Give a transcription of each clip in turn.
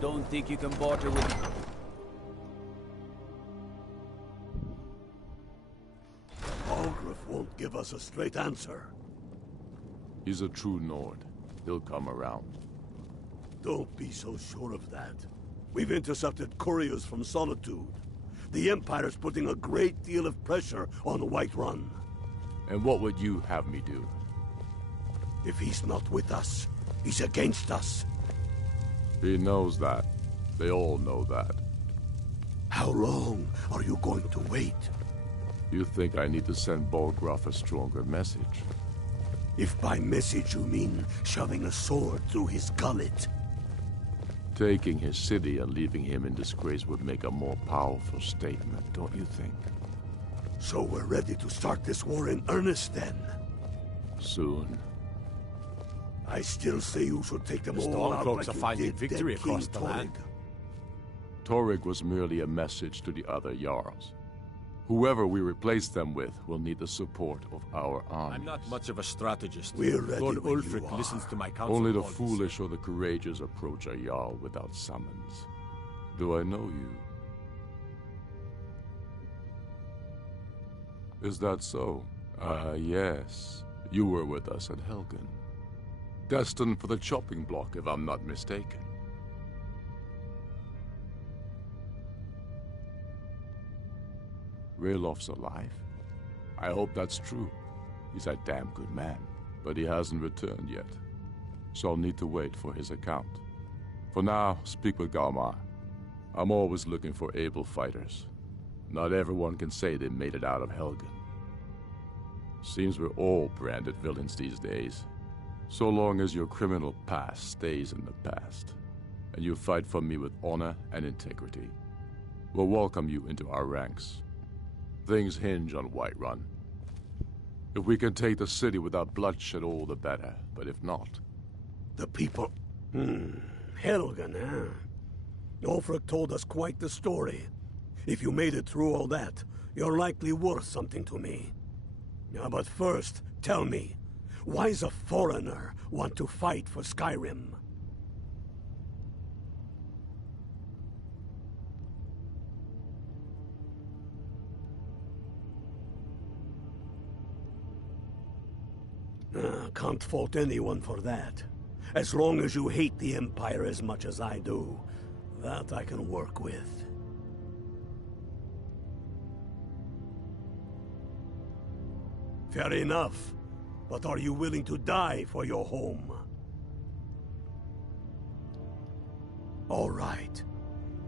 Don't think you can barter with... Ulfric won't give us a straight answer. He's a true Nord. He'll come around. Don't be so sure of that. We've intercepted couriers from Solitude. The Empire's putting a great deal of pressure on Whiterun. And what would you have me do? If he's not with us, he's against us. He knows that. They all know that. How long are you going to wait? You think I need to send Bolgraf a stronger message? If by message you mean shoving a sword through his gullet. Taking his city and leaving him in disgrace would make a more powerful statement, don't you think? So we're ready to start this war in earnest then? Soon. I still say you should take them The all out Stomcloaks like are you finding did victory dead King across the land. Torrig was merely a message to the other Jarls. Whoever we replace them with will need the support of our armies. I'm not much of a strategist. We're ready Lord when you Ulfric are. listens to my counsel. Only the always. foolish or the courageous approach a Jarl without summons. Do I know you? Is that so? Ah, yes. You were with us at Helgen. Destined for the chopping block, if I'm not mistaken. Raylof's alive? I hope that's true. He's a damn good man, but he hasn't returned yet. So I'll need to wait for his account. For now, speak with Galmar. I'm always looking for able fighters. Not everyone can say they made it out of Helgen. Seems we're all branded villains these days. So long as your criminal past stays in the past, and you fight for me with honor and integrity, we'll welcome you into our ranks. Things hinge on Whiterun. If we can take the city without bloodshed, all the better. But if not... The people... Helgen, huh? Ulfric told us quite the story. If you made it through all that, you're likely worth something to me. Now, but first, tell me, why's a foreigner want to fight for Skyrim? Can't fault anyone for that. As long as you hate the Empire as much as I do, that I can work with. Fair enough. But are you willing to die for your home? All right.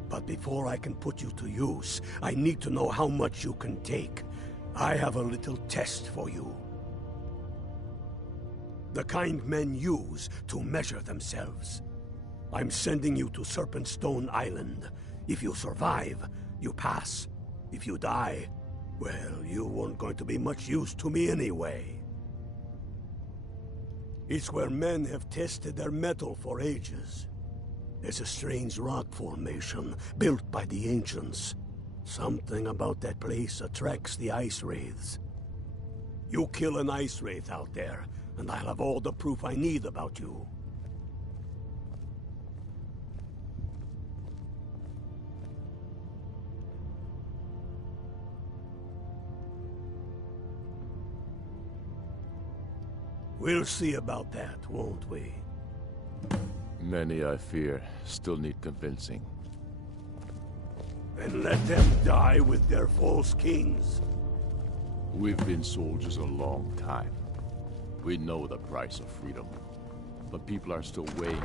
But before I can put you to use, I need to know how much you can take. I have a little test for you. The kind men use to measure themselves. I'm sending you to Serpentstone Island. If you survive, you pass. If you die, well, you weren't going to be much use to me anyway. It's where men have tested their metal for ages. There's a strange rock formation built by the ancients. Something about that place attracts the ice wraiths. You kill an ice wraith out there, and I'll have all the proof I need about you. We'll see about that, won't we? Many, I fear, still need convincing. And let them die with their false kings. We've been soldiers a long time. We know the price of freedom. But people are still weighing.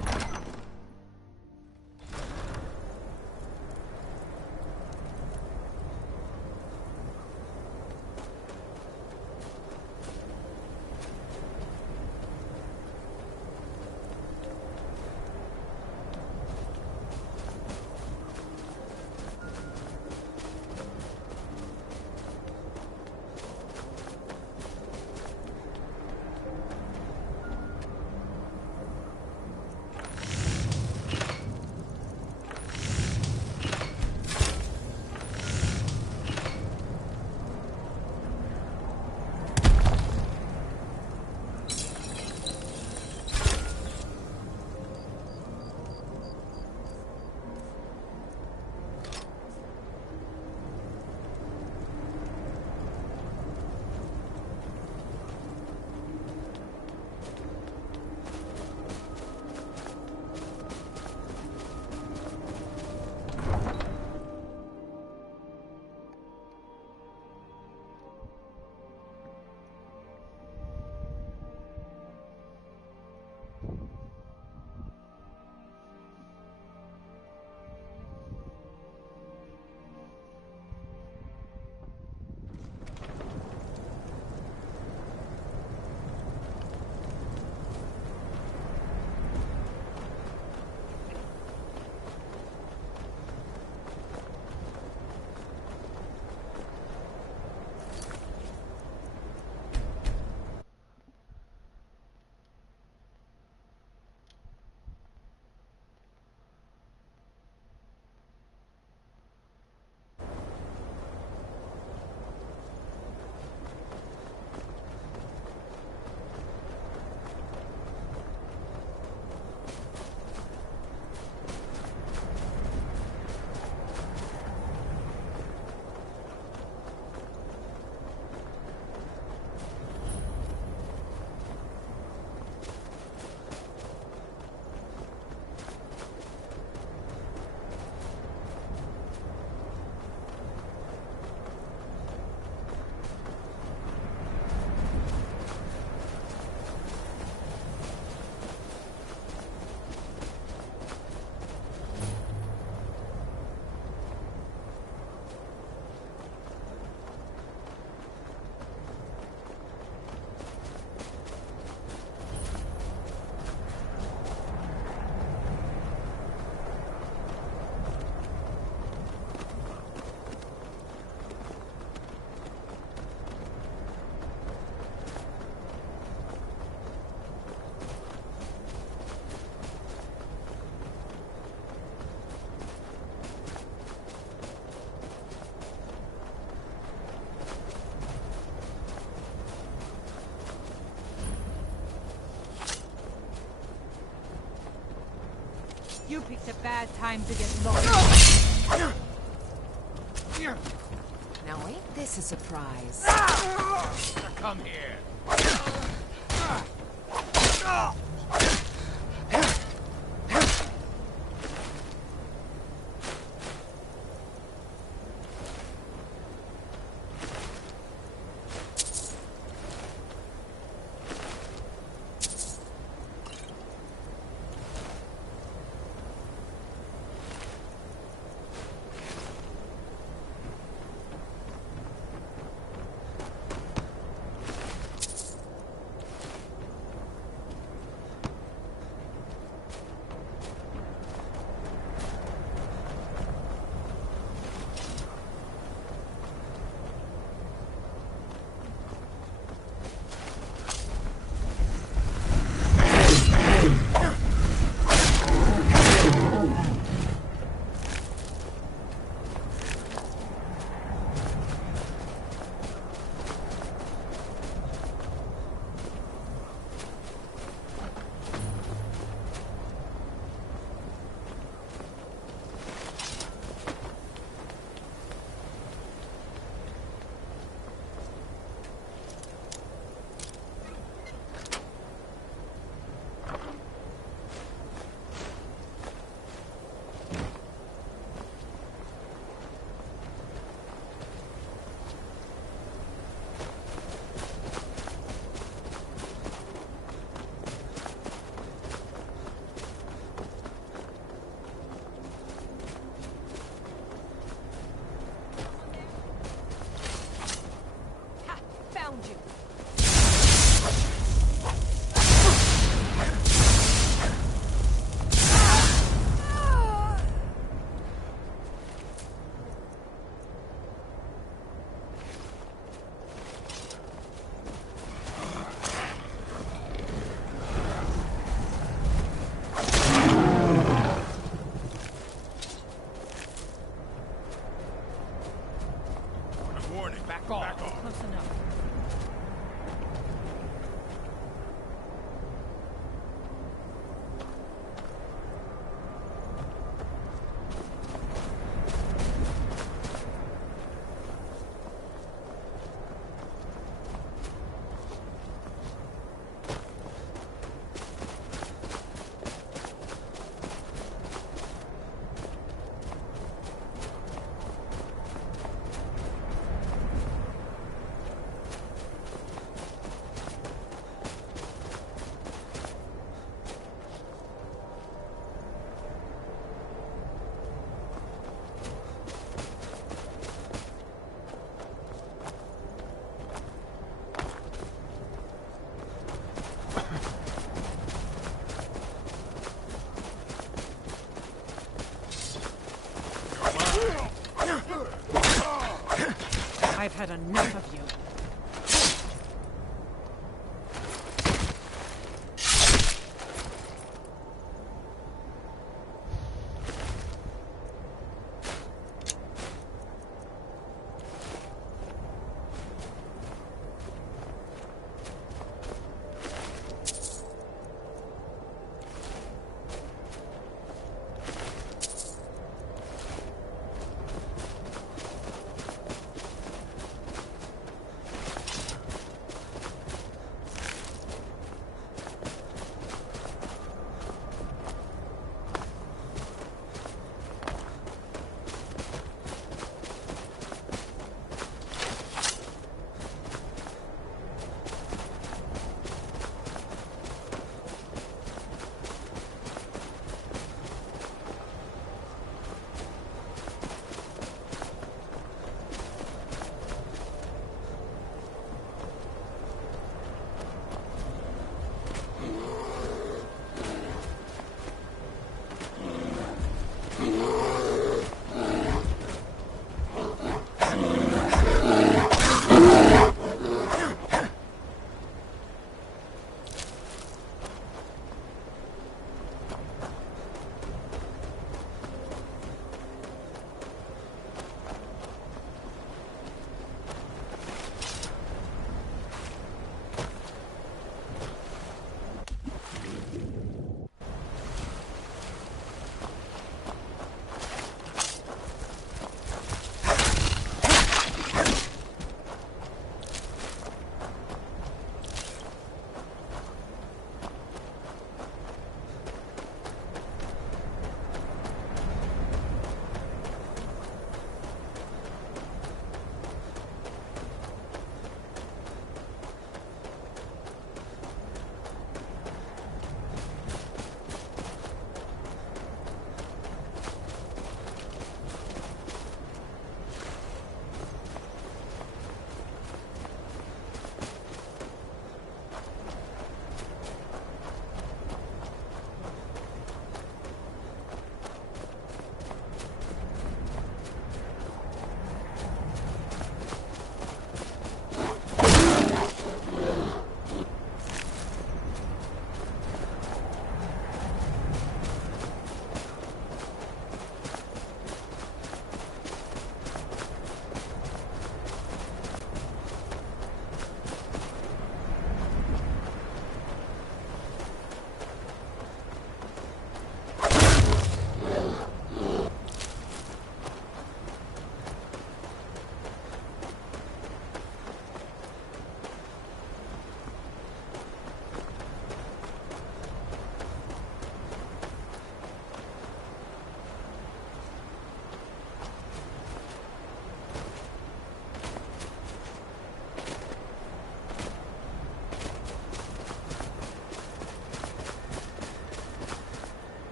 You picked a bad time to get lost. Now ain't this a surprise? Come here. I've had enough of you.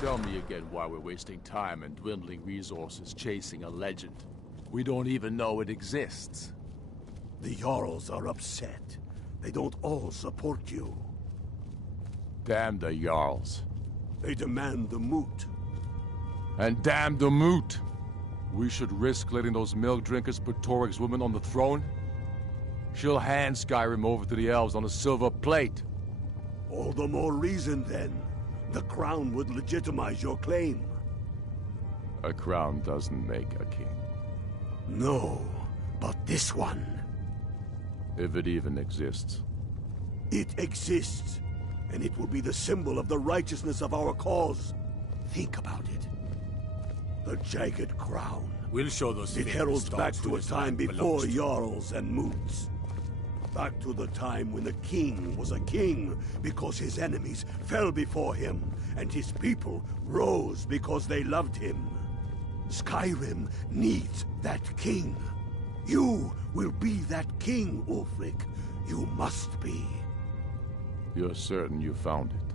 Tell me again why we're wasting time and dwindling resources chasing a legend. We don't even know it exists. The Jarls are upset. They don't all support you. Damn the Jarls. They demand the moot. And damn the moot! We should risk letting those milk drinkers put Toryg's woman on the throne? She'll hand Skyrim over to the elves on a silver plate. All the more reason, then. The crown would legitimize your claim. A crown doesn't make a king. No, but this one. If it even exists. It exists, and it will be the symbol of the righteousness of our cause. Think about it. The jagged crown. We'll show those It heralds back to a time before Jarls and Moots. Back to the time when the king was a king because his enemies fell before him, and his people rose because they loved him. Skyrim needs that king. You will be that king, Ulfric. You must be. You're certain you found it?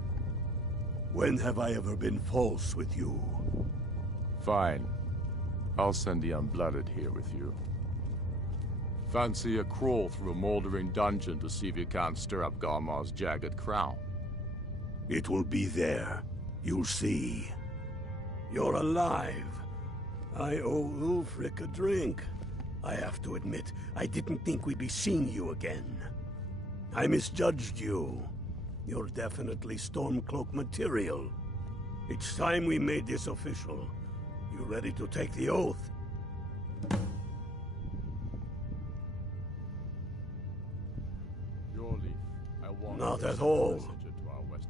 When have I ever been false with you? Fine. I'll send the Unblooded here with you. Fancy a crawl through a moldering dungeon to see if you can't stir up Garmar's jagged crown. It will be there. You'll see. You're alive. I owe Ulfric a drink. I have to admit, I didn't think we'd be seeing you again. I misjudged you. You're definitely Stormcloak material. It's time we made this official. You ready to take the oath? Not at all.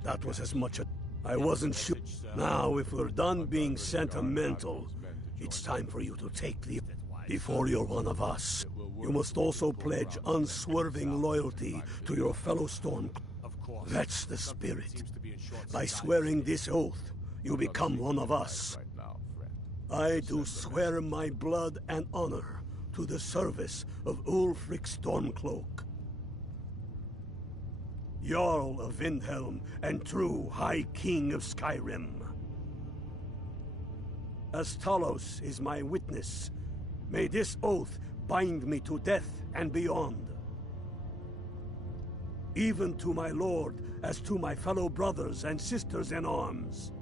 That was as much as... I wasn't sure. Now, if we're done being sentimental, it's time for you to take the... Before you're one of us, you must also pledge unswerving loyalty to your fellow Storm. That's the spirit. By swearing this oath, you become one of us. I do swear my blood and honor to the service of Ulfric Stormcloak, Jarl of Windhelm and true High King of Skyrim. As Talos is my witness, may this oath bind me to death and beyond. Even to my lord, as to my fellow brothers and sisters in arms.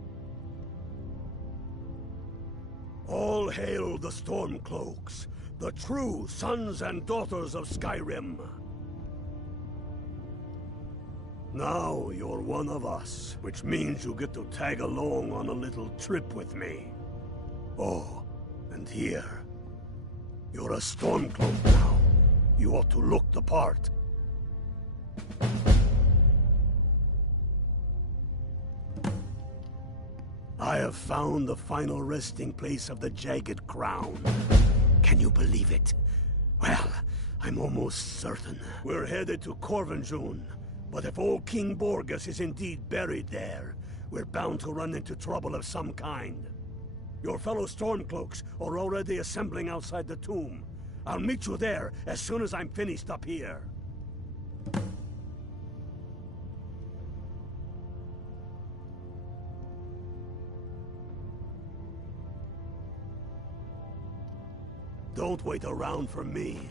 All hail the Stormcloaks, the true sons and daughters of Skyrim. Now you're one of us, which means you get to tag along on a little trip with me. Oh, and here. You're a Stormcloak now. You ought to look the part. I have found the final resting place of the Jagged Crown. Can you believe it? Well, I'm almost certain. We're headed to Corvinjune, but if old King Borgus is indeed buried there, we're bound to run into trouble of some kind. Your fellow Stormcloaks are already assembling outside the tomb. I'll meet you there as soon as I'm finished up here. Don't wait around for me.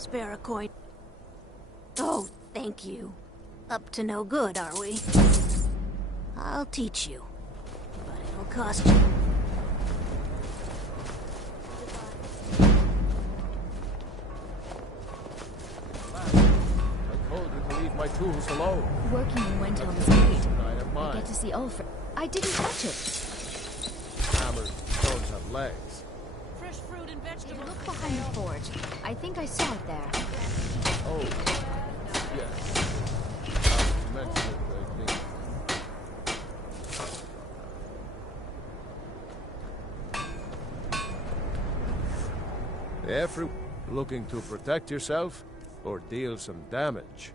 Spare a coin. Oh, thank you. Up to no good, are we? I'll teach you. But it'll cost you. I told you to leave my tools alone. Working in Wendhelm is great. I have I mine. get to see Ulfric. I didn't touch it. Hammers don't have legs. Fresh fruit and vegetables. Look behind the forge. I think I saw it there. Oh, yes. Now that you mention it, I think. Every looking to protect yourself or deal some damage.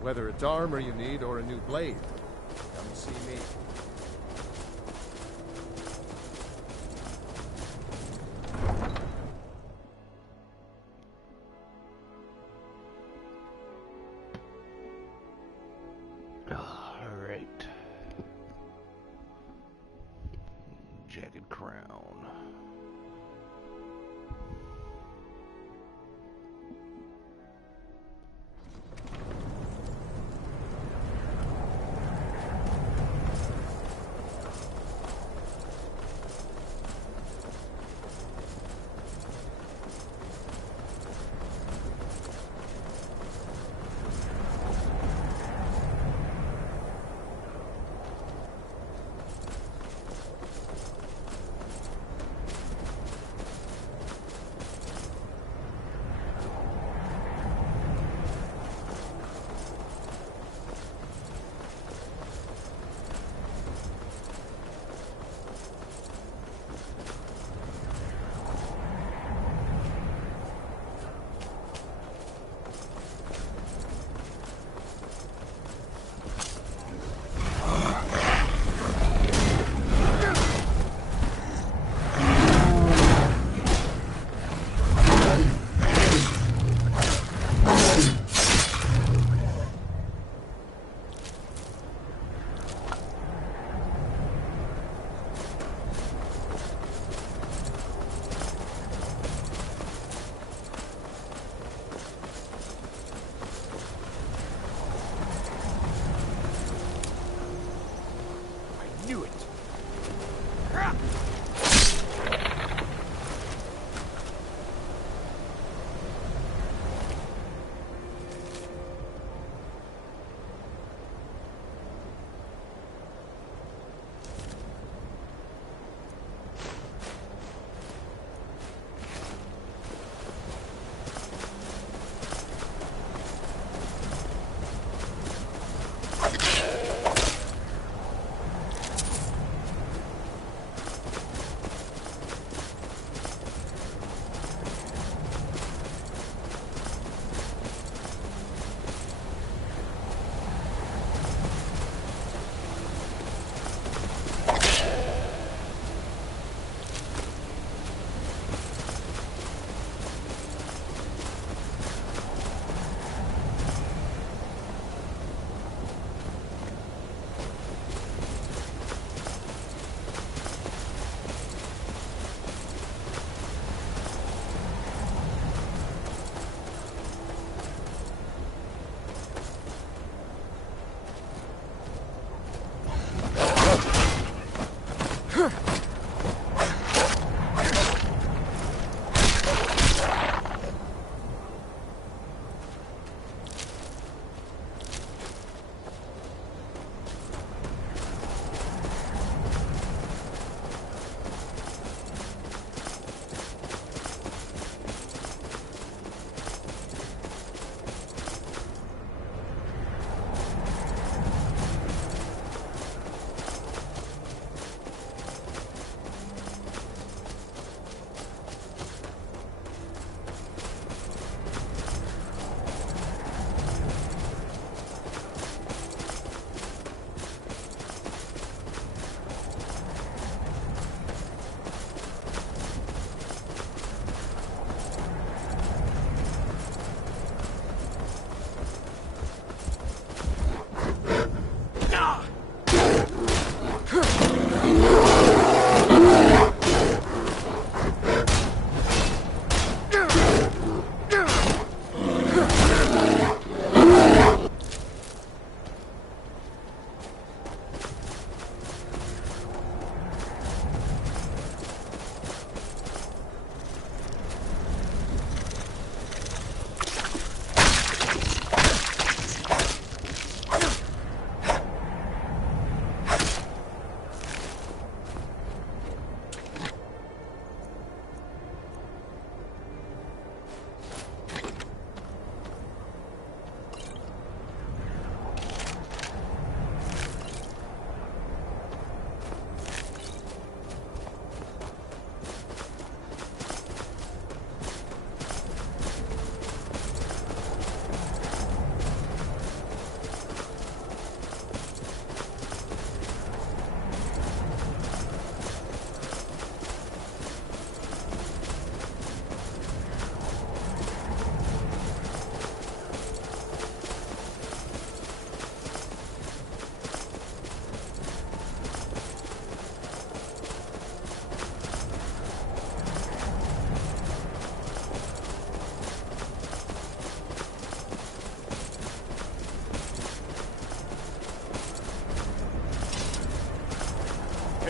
Whether it's armor you need or a new blade, come see me. Alright. Jagged crown.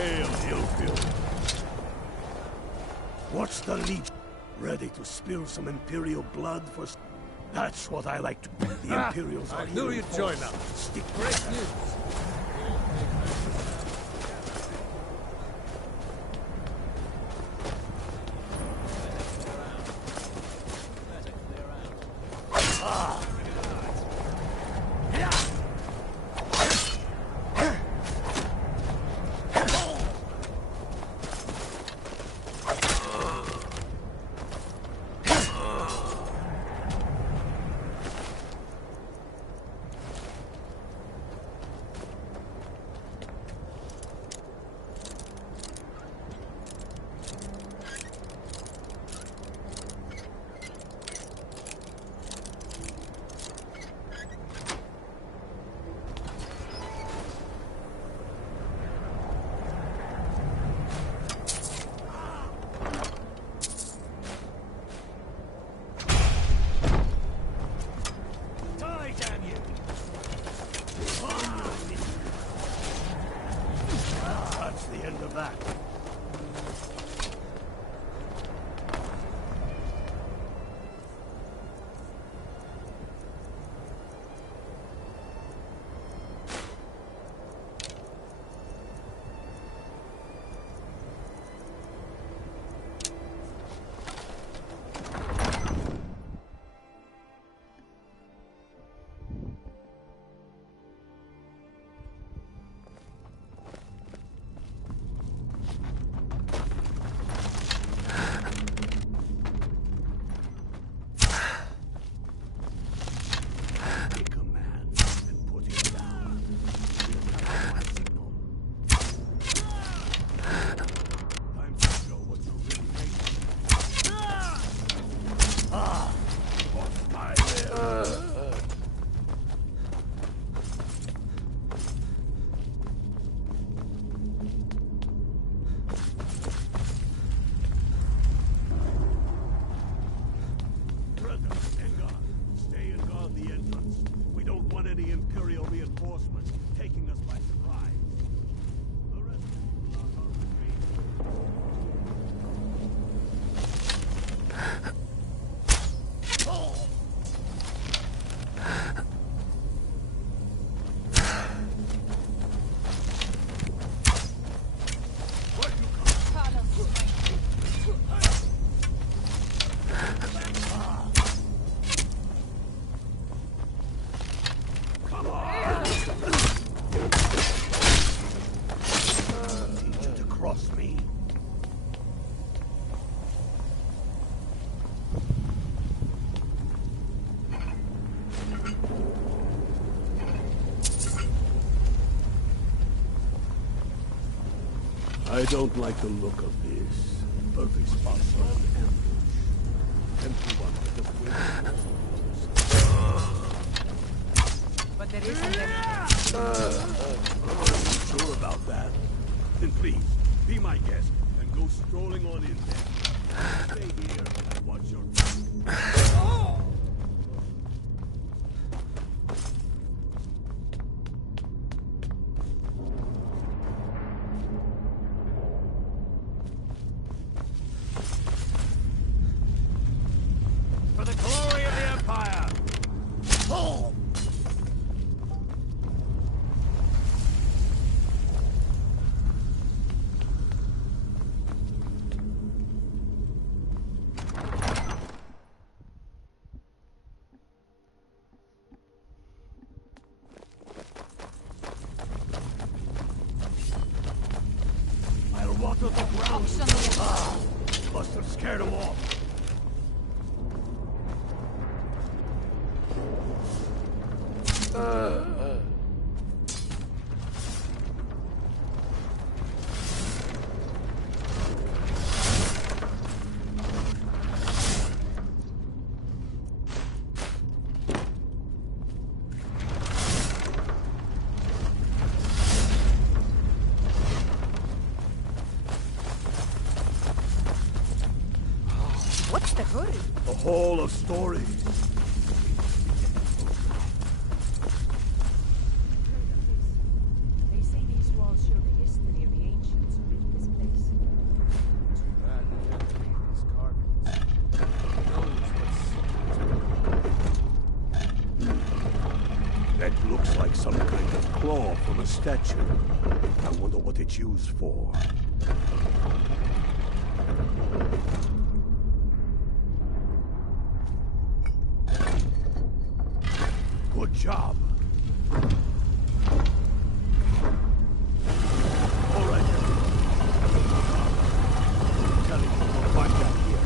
Hail, Ilfric. What's the leap? Ready to spill some Imperial blood for... That's what I like to do. The Imperials are I knew here in you'd join force. up. Stick Great together. news. Die, damn you! That's the end of that. Take a man and put him down. My signal. Time to show what you're really made of. Off my will. Brother, Engar, stay and guard the entrance. We don't want any Imperial reinforcements taking us by surprise. The rest of you block our retreat. Where'd you come? Come on! Teach you to cross me. I don't like the look of this. Perfect spot for an ambush. Empty one with the wind. But there isn't any... Sure about that? Then please, be my guest and go strolling on in there. Stay here and watch your back. For the glory of the Empire! I'll water the ground. Must have scared them off. What's the hurry? A hall of stories. They say these walls show the history of the ancients. like some kind of claw from a statue. I wonder what it's used for. Good job. All right, tell him we'll find out here.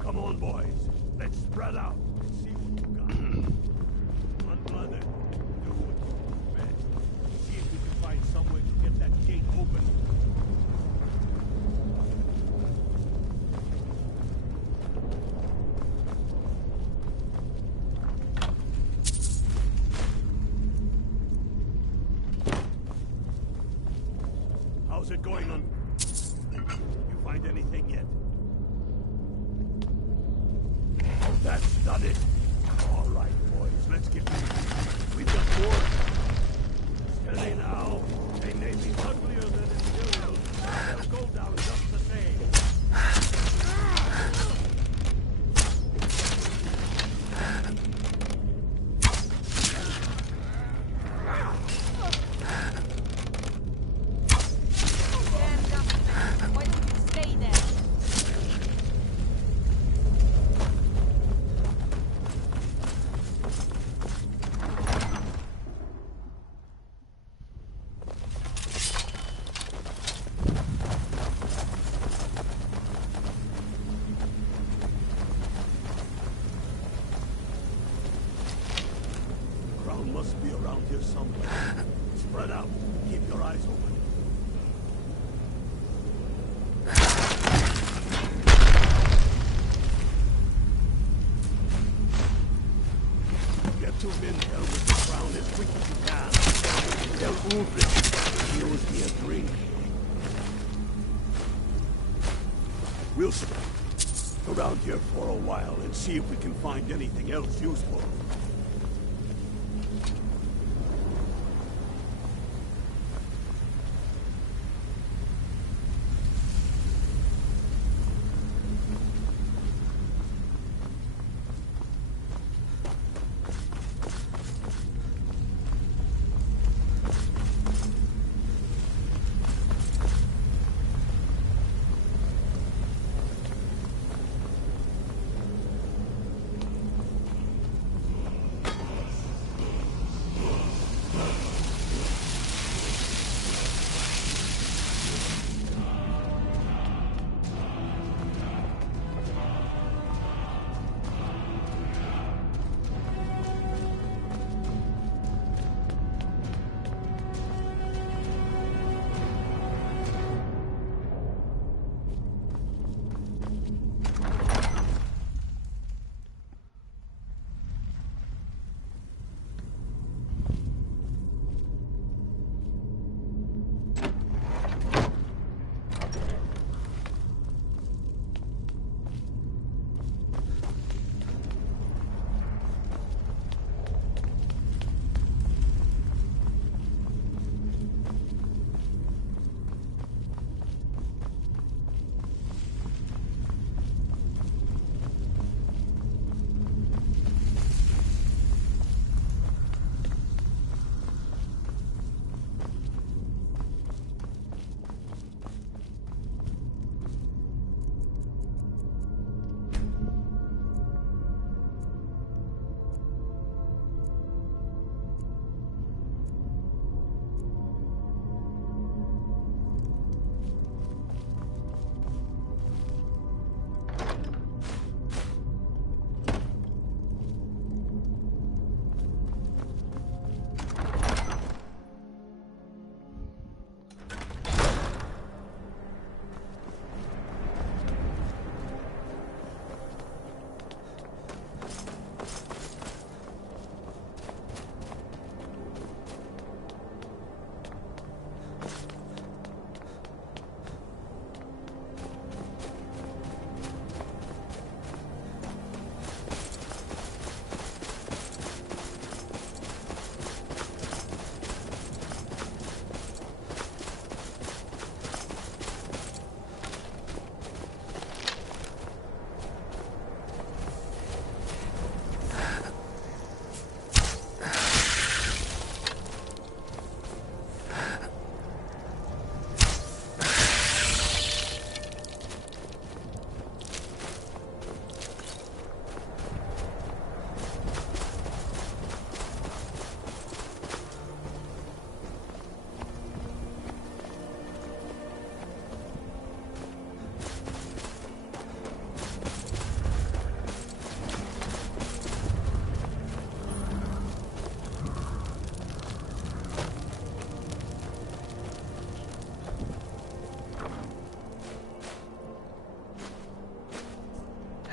Come on, boys. Let's spread out and see what you got. Unblooded, do what you do best. See if we can find some way to get that gate open. How's it going on? You find anything yet? That's done it. All right, boys, let's get moving. We've got more. Steady now. They may be uglier than Imperials. They'll go down just the same. Stand up, man. Why don't you stay there? The ground must be around here somewhere. Spread out. Keep your eyes open. Get to Vindel with the crown as quick as you can. Tell Ulfric he owes me a drink. We'll stay around here for a while and see if we can find anything else useful.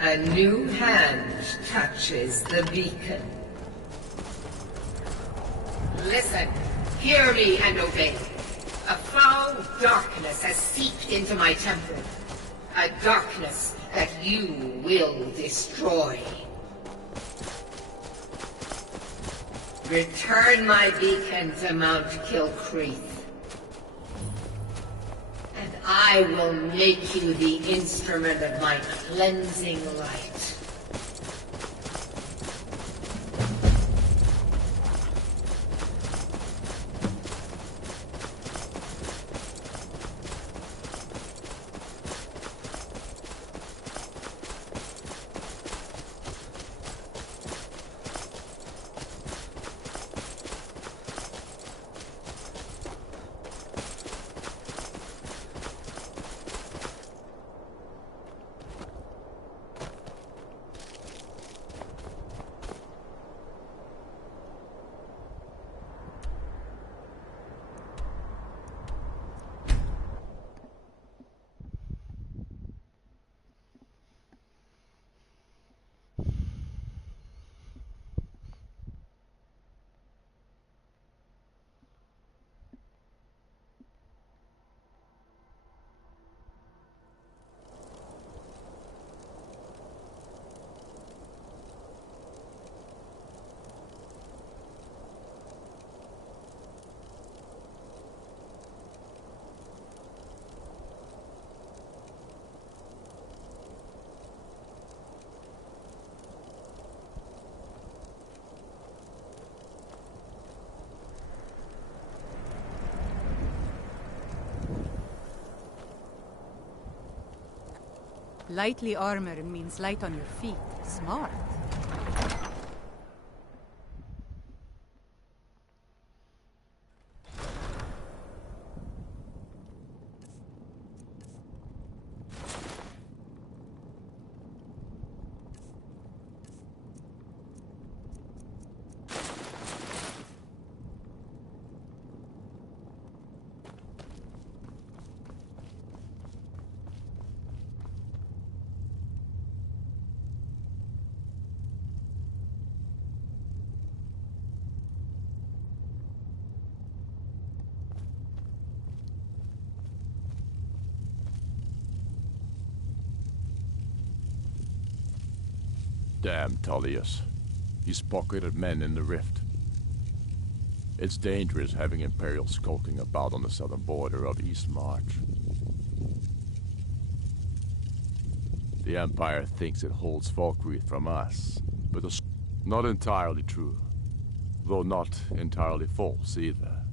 A new hand touches the beacon. Listen, hear me and obey. A foul darkness has seeped into my temple. A darkness that you will destroy. Return my beacon to Mount Kilcreath, and I will make you the instrument of my cleansing light. Lightly armored means light on your feet. Smart. Damn Tullius. He's pocketed men in the rift. It's dangerous having Imperials skulking about on the southern border of East March. The Empire thinks it holds Falkreath from us, but it's not entirely true. Though not entirely false either.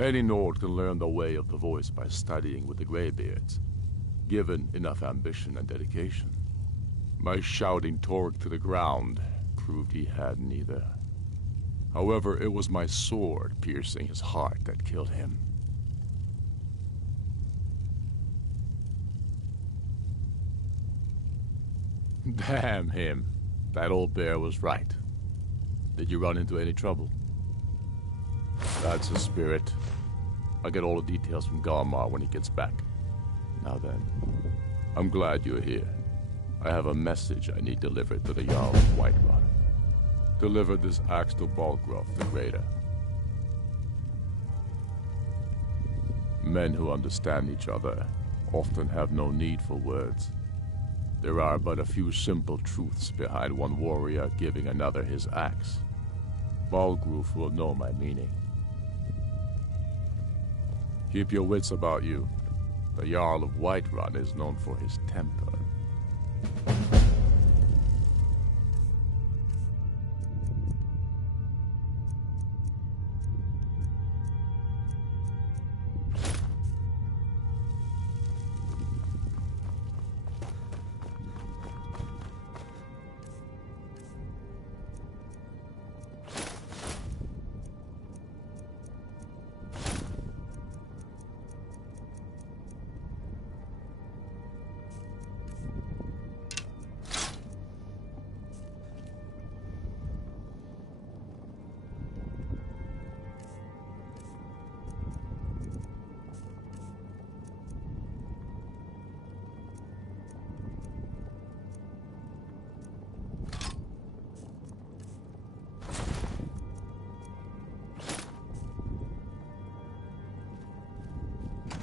Any Nord can learn the way of the voice by studying with the Greybeards, given enough ambition and dedication. My shouting Torg to the ground proved he had neither. However, it was my sword piercing his heart that killed him. Damn him. That old bear was right. Did you run into any trouble? That's the spirit. I'll get all the details from Galmar when he gets back. Now then, I'm glad you're here. I have a message I need delivered to the Jarl of Whiterun. Deliver this axe to Balgraf the Greater. Men who understand each other often have no need for words. There are but a few simple truths behind one warrior giving another his axe. Balgraf will know my meaning. Keep your wits about you. The Jarl of Whiterun is known for his temper.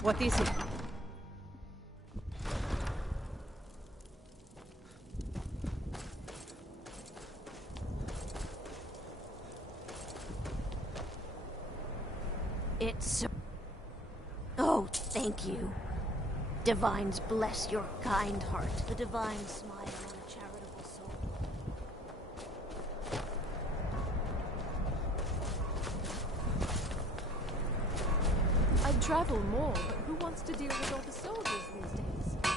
What is it? It's... Oh, thank you. Divines bless your kind heart. The divine smile on a charitable soul. I'd travel more, but who wants to deal with all the soldiers these days?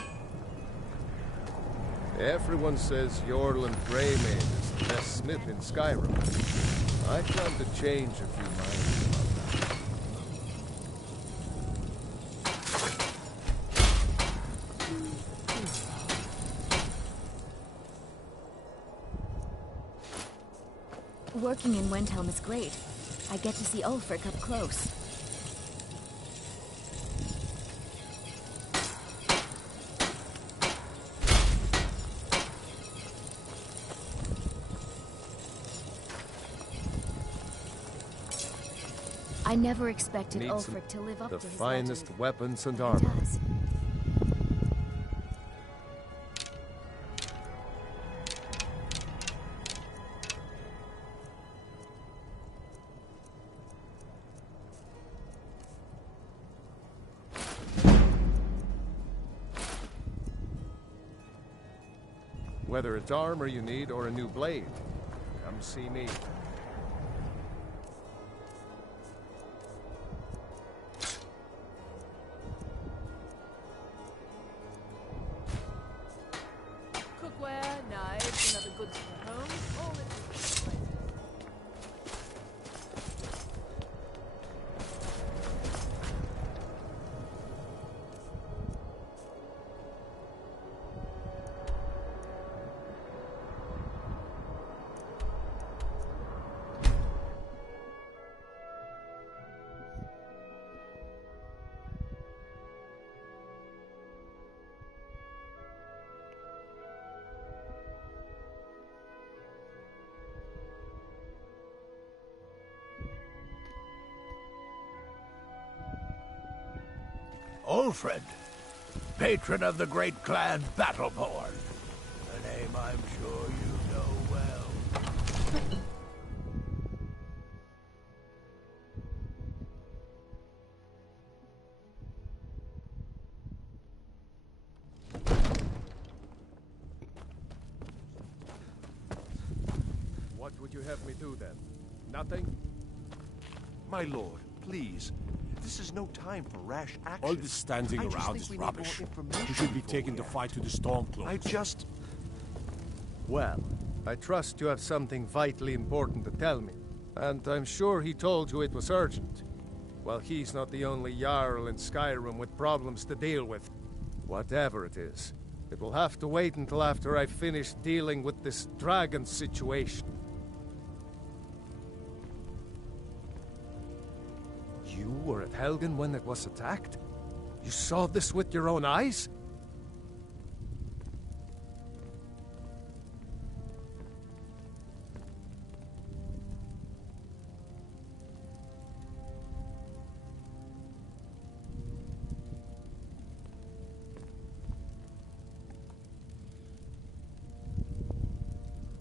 Everyone says Yorland Greymane is the best smith in Skyrim. I plan to change a few minds about that. Working in Wendhelm is great. I get to see Ulfric up close. I never expected Needs Ulfric to live up the to his finest legend. weapons and He armor. does. Whether it's armor you need or a new blade, come see me. Cookware, knives, and other goods for the home, all in the places. Ulfric, patron of the great clan Battleborn. A name I'm sure you know well. What would you have me do then? Nothing? My lord, please. This is no time for rash action. All this standing I just around think is we need rubbish. more information You should be before taken we to act. fight to the Stomcloak. I just... Well, I trust you have something vitally important to tell me. And I'm sure he told you it was urgent. Well, he's not the only Jarl in Skyrim with problems to deal with. Whatever it is, it will have to wait until after I've finished dealing with this dragon situation. You were at Helgen when it was attacked? You saw this with your own eyes?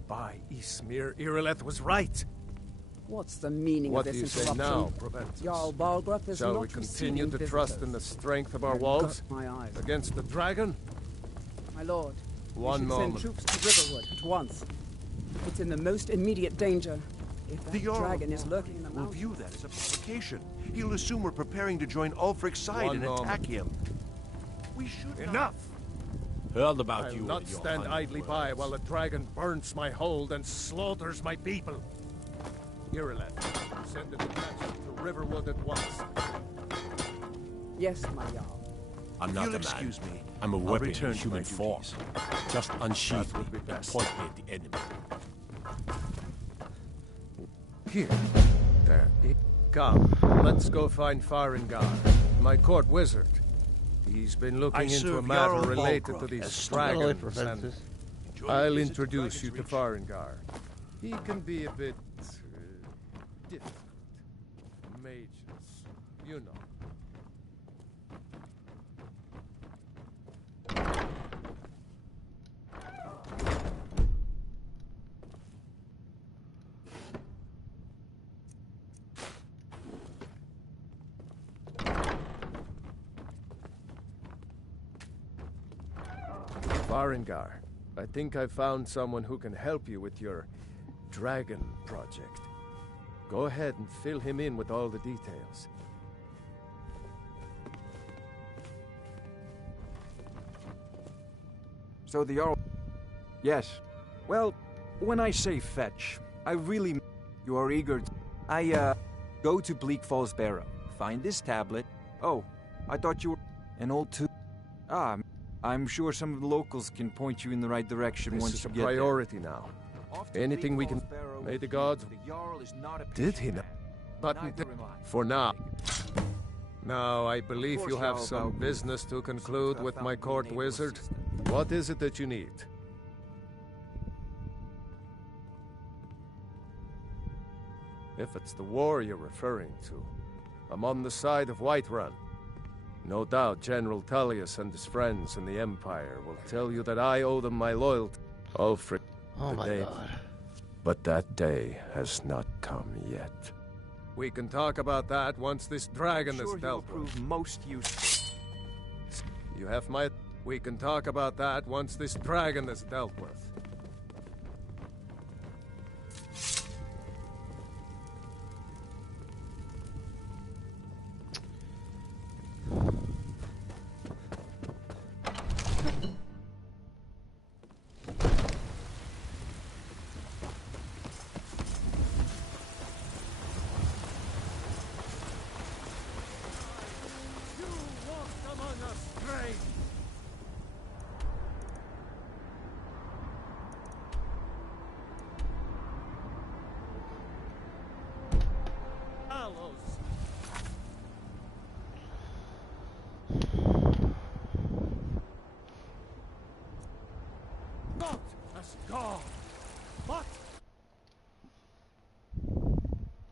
By Ysmir, Irileth was right. What's the meaning What of do this you say interruption? now, Proventus? Jarl Balgrup is Shall not we continue receiving to trust in visitors. the strength of our I've walls? got my eyes. Against the dragon? My lord, One we should moment. send troops to Riverwood at once. It's in the most immediate danger. If that The Jarl dragon is lurking in the will mountains... view that as a provocation. He'll assume we're preparing to join Ulfric's side One and moment. attack him. We should not... Enough! Heard about I'll you. not and your stand honeyed idly by words. while the dragon burns my hold and slaughters my people. Irileth, send a detachment to Riverwood at once. Yes, my Jarl. I'm not You'll a man. excuse me. I'm a I'll weapon return in to my human form. duties. Just unsheath That would me be and best. point me at the enemy. Here. There. Come, let's go find Farengar, my court wizard. He's been looking I into a serve matter Jarl related Balgrup to these as dragons, and Enjoy your I'll visit to introduce you to Dragon's Reach. Farengar. He can be a bit... difficult. Mages, you know. Farengar, I think I've found someone who can help you with your dragon project. Go ahead and fill him in with all the details. So the Jarl... Yes. Well, when I say fetch, I really... You are eager to... Go to Bleak Falls Barrow. Find this tablet. Oh, I thought you were... An old too... Ah, I'm sure some of the locals can point you in the right direction once you get there. This is a priority now. Anything we can... May the gods... Did he not? Button for now. Now, I believe you have some business to conclude with my court wizard. What is it that you need? If it's the war you're referring to, I'm on the side of Whiterun. No doubt General Tullius and his friends in the Empire will tell you that I owe them my loyalty. Ulfric, oh my God. But that day has not come yet. We can talk about that once this dragon is dealt with. Most useful. You have my... We can talk about that once this dragon is dealt with.